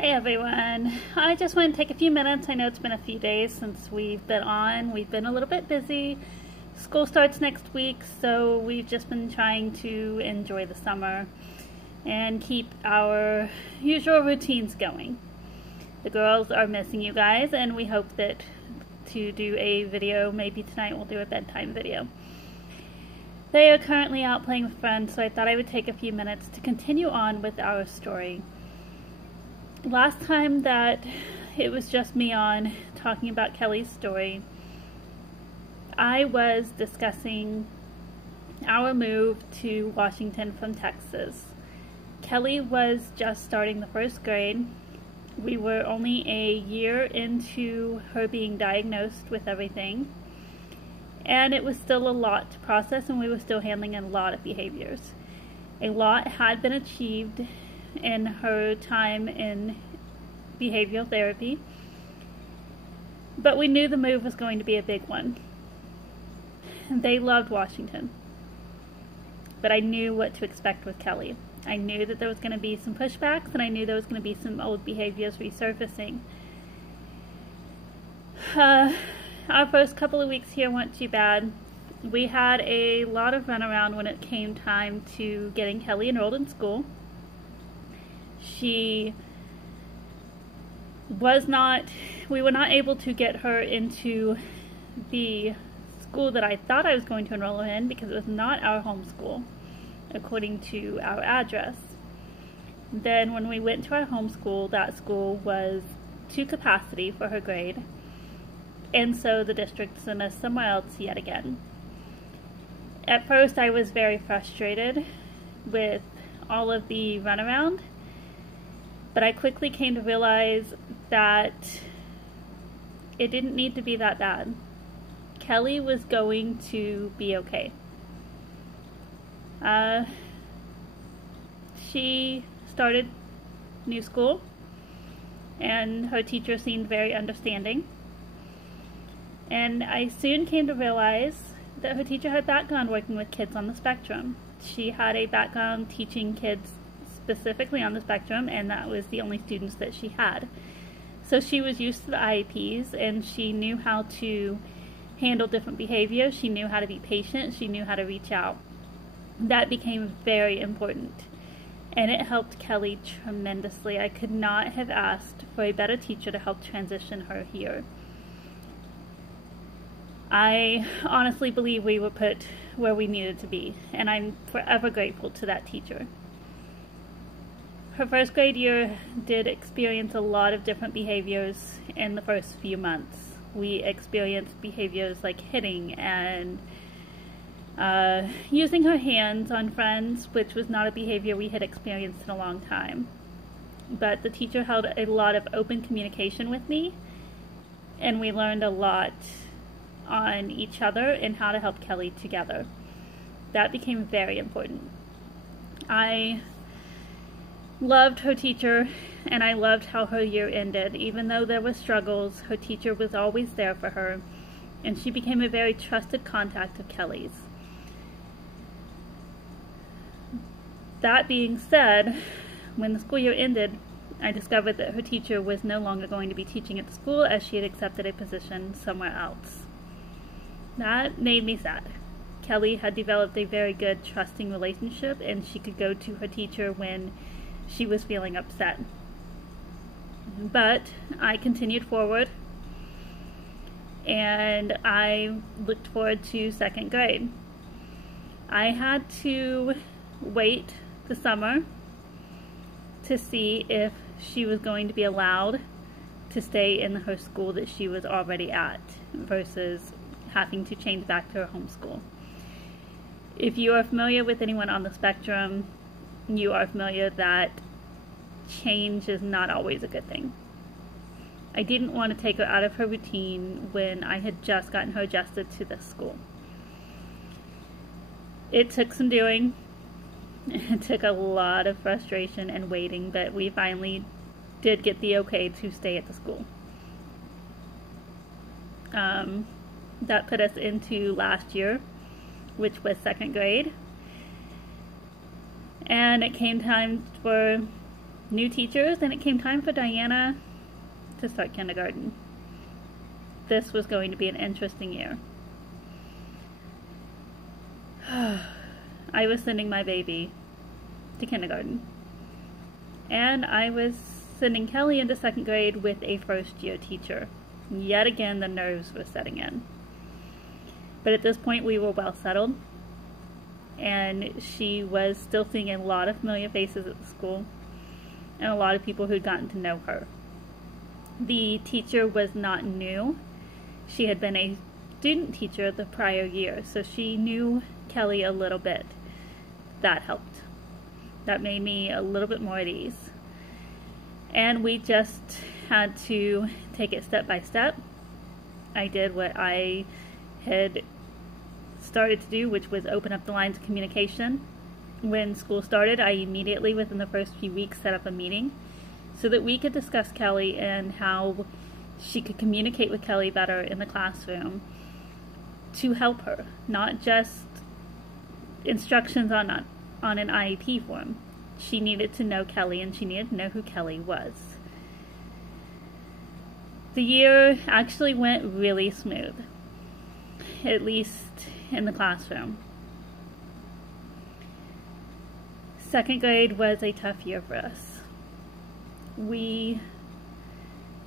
Hey everyone, I just want to take a few minutes. I know it's been a few days since we've been on. We've been a little bit busy. School starts next week, so we've just been trying to enjoy the summer and keep our usual routines going. The girls are missing you guys, and we hope that to do a video, maybe tonight we'll do a bedtime video. They are currently out playing with friends, so I thought I would take a few minutes to continue on with our story. Last time that it was just me on talking about Kelly's story, I was discussing our move to Washington from Texas. Kelly was just starting the first grade. We were only a year into her being diagnosed with everything, and it was still a lot to process, and we were still handling a lot of behaviors. A lot had been achieved in her time in behavioral therapy, but we knew the move was going to be a big one. They loved Washington, but I knew what to expect with Kelly. I knew that there was going to be some pushbacks, and I knew there was going to be some old behaviors resurfacing. Our first couple of weeks here weren't too bad. We had a lot of runaround when it came time to getting Kelly enrolled in school. We were not able to get her into the school that I thought I was going to enroll her in because it was not our home school, according to our address. Then when we went to our home school, that school was to capacity for her grade, and so the district sent us somewhere else yet again. At first I was very frustrated with all of the runaround, but I quickly came to realize that it didn't need to be that bad. Kelly was going to be okay. She started new school, and her teacher seemed very understanding. And I soon came to realize that her teacher had a background working with kids on the spectrum. She had a background teaching kids specifically on the spectrum, and that was the only students that she had. So she was used to the IEPs, and she knew how to handle different behaviors. She knew how to be patient. She knew how to reach out. That became very important, and it helped Kelly tremendously. I could not have asked for a better teacher to help transition her here. I honestly believe we were put where we needed to be, and I'm forever grateful to that teacher. Her first grade year did experience a lot of different behaviors in the first few months. We experienced behaviors like hitting and using her hands on friends, which was not a behavior we had experienced in a long time. But the teacher held a lot of open communication with me, and we learned a lot on each other and how to help Kelly together. That became very important. I loved her teacher, and I loved how her year ended. Even though there were struggles, her teacher was always there for her, and she became a very trusted contact of Kelly's. That being said, when the school year ended, I discovered that her teacher was no longer going to be teaching at the school, as she had accepted a position somewhere else. That made me sad. Kelly had developed a very good, trusting relationship, and she could go to her teacher when she was feeling upset. But I continued forward, and I looked forward to second grade. I had to wait the summer to see if she was going to be allowed to stay in her school that she was already at versus having to change back to her home school. If you are familiar with anyone on the spectrum, you are familiar that change is not always a good thing. I didn't want to take her out of her routine when I had just gotten her adjusted to this school. It took some doing. It took a lot of frustration and waiting, but we finally did get the okay to stay at the school. That put us into last year, which was second grade. And it came time for new teachers, and it came time for Diana to start kindergarten. This was going to be an interesting year. I was sending my baby to kindergarten, and I was sending Kelly into second grade with a first-year teacher. Yet again, the nerves were setting in. But at this point, we were well settled, and she was still seeing a lot of familiar faces at the school, and a lot of people who'd gotten to know her. The teacher was not new. She had been a student teacher the prior year, so she knew Kelly a little bit. That helped. That made me a little bit more at ease. And we just had to take it step by step. I did what I had started to do, which was open up the lines of communication. When school started, I immediately, within the first few weeks, set up a meeting so that we could discuss Kelly and how she could communicate with Kelly better in the classroom to help her, not just instructions on an IEP form. She needed to know Kelly, and she needed to know who Kelly was. The year actually went really smooth, at least in the classroom. Second grade was a tough year for us. We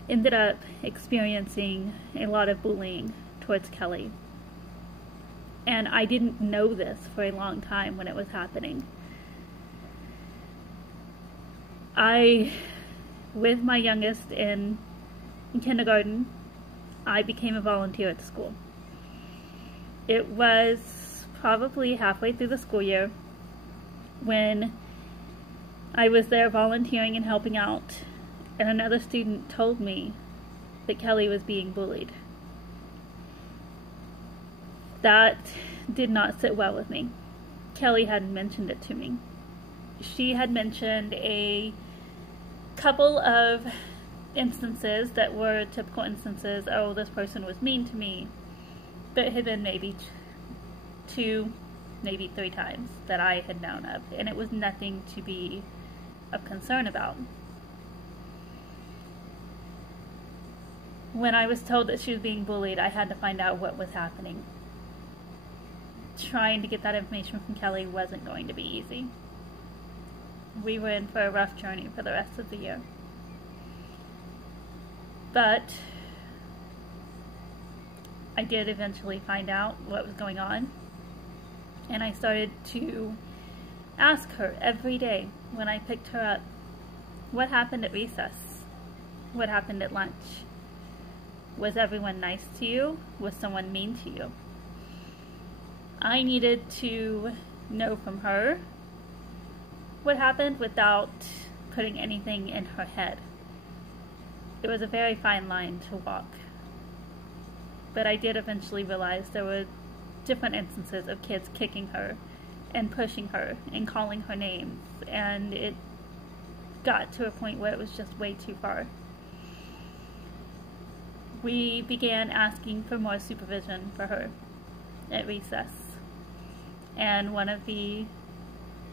ended up experiencing a lot of bullying towards Kelly. And I didn't know this for a long time when it was happening. With my youngest in kindergarten, I became a volunteer at the school. It was probably halfway through the school year when I was there volunteering and helping out, and another student told me that Kelly was being bullied. That did not sit well with me. Kelly hadn't mentioned it to me. She had mentioned a couple of instances that were typical instances. Oh, this person was mean to me. But it had been maybe 2, maybe 3 times that I had known of, and it was nothing to be of concern about. When I was told that she was being bullied, I had to find out what was happening. Trying to get that information from Kelly wasn't going to be easy. We were in for a rough journey for the rest of the year. But I did eventually find out what was going on, and I started to ask her every day when I picked her up, what happened at recess? What happened at lunch? Was everyone nice to you? Was someone mean to you? I needed to know from her what happened without putting anything in her head. It was a very fine line to walk. But I did eventually realize there were different instances of kids kicking her and pushing her and calling her names, and it got to a point where it was just way too far. We began asking for more supervision for her at recess, and one of the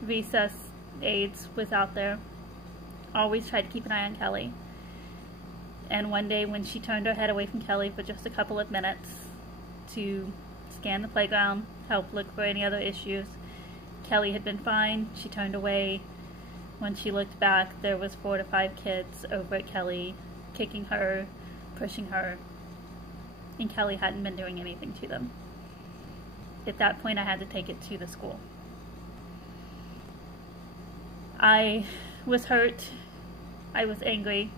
recess aides was out there, always tried to keep an eye on Kelly. And one day when she turned her head away from Kelly for just a couple of minutes to scan the playground, help look for any other issues, Kelly had been fine. She turned away. When she looked back, there was 4 to 5 kids over at Kelly, kicking her, pushing her, and Kelly hadn't been doing anything to them. At that point, I had to take it to the school. I was hurt. I was angry.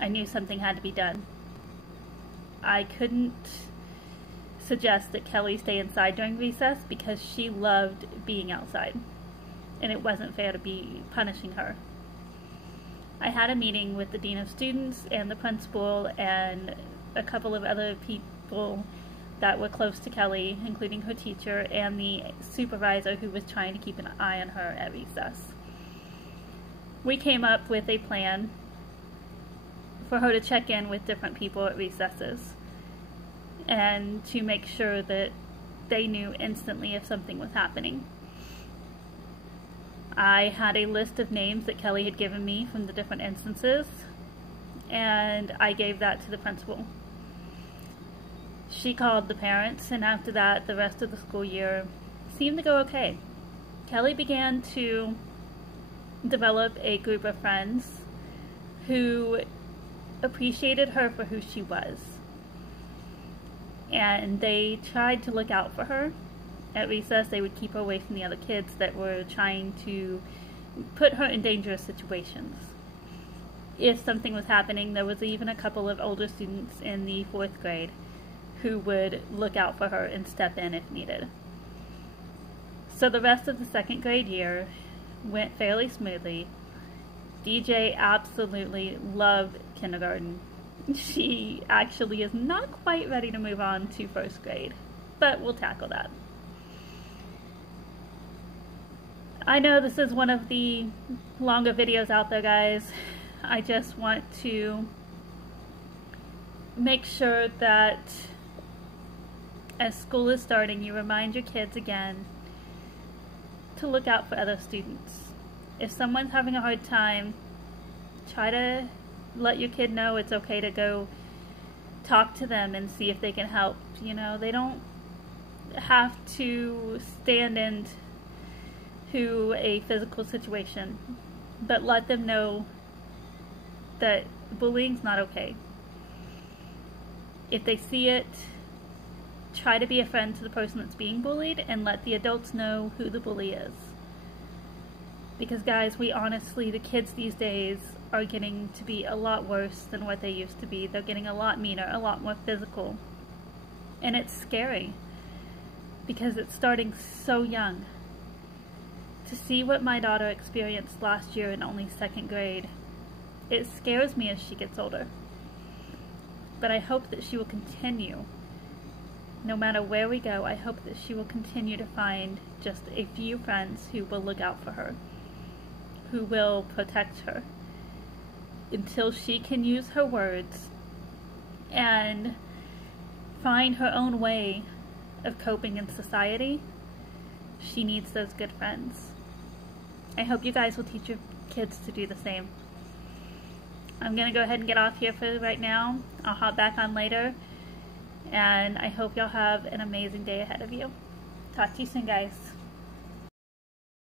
I knew something had to be done. I couldn't suggest that Kelly stay inside during recess because she loved being outside, and it wasn't fair to be punishing her. I had a meeting with the dean of students and the principal and a couple of other people that were close to Kelly, including her teacher and the supervisor who was trying to keep an eye on her at recess. We came up with a plan for her to check in with different people at recesses and to make sure that they knew instantly if something was happening. I had a list of names that Kelly had given me from the different instances, and I gave that to the principal. She called the parents, and after that, the rest of the school year seemed to go okay. Kelly began to develop a group of friends who appreciated her for who she was. And they tried to look out for her. At recess, they would keep her away from the other kids that were trying to put her in dangerous situations. If something was happening, there was even a couple of older students in the 4th grade who would look out for her and step in if needed. So the rest of the 2nd grade year went fairly smoothly. DJ absolutely loved kindergarten. She actually is not quite ready to move on to 1st grade, but we'll tackle that. I know this is one of the longer videos out there, guys. I just want to make sure that as school is starting, you remind your kids again to look out for other students. If someone's having a hard time, try to let your kid know it's okay to go talk to them and see if they can help. You know, they don't have to stand into a physical situation, but let them know that bullying's not okay. If they see it, try to be a friend to the person that's being bullied and let the adults know who the bully is. Because guys, the kids these days are getting to be a lot worse than what they used to be. They're getting a lot meaner, a lot more physical. And it's scary because it's starting so young. To see what my daughter experienced last year in only 2nd grade, it scares me as she gets older. But I hope that she will continue. No matter where we go, I hope that she will continue to find just a few friends who will look out for her, who will protect her, until she can use her words and find her own way of coping in society. She needs those good friends. I hope you guys will teach your kids to do the same. I'm going to go ahead and get off here for right now. I'll hop back on later. And I hope y'all have an amazing day ahead of you. Talk to you soon, guys.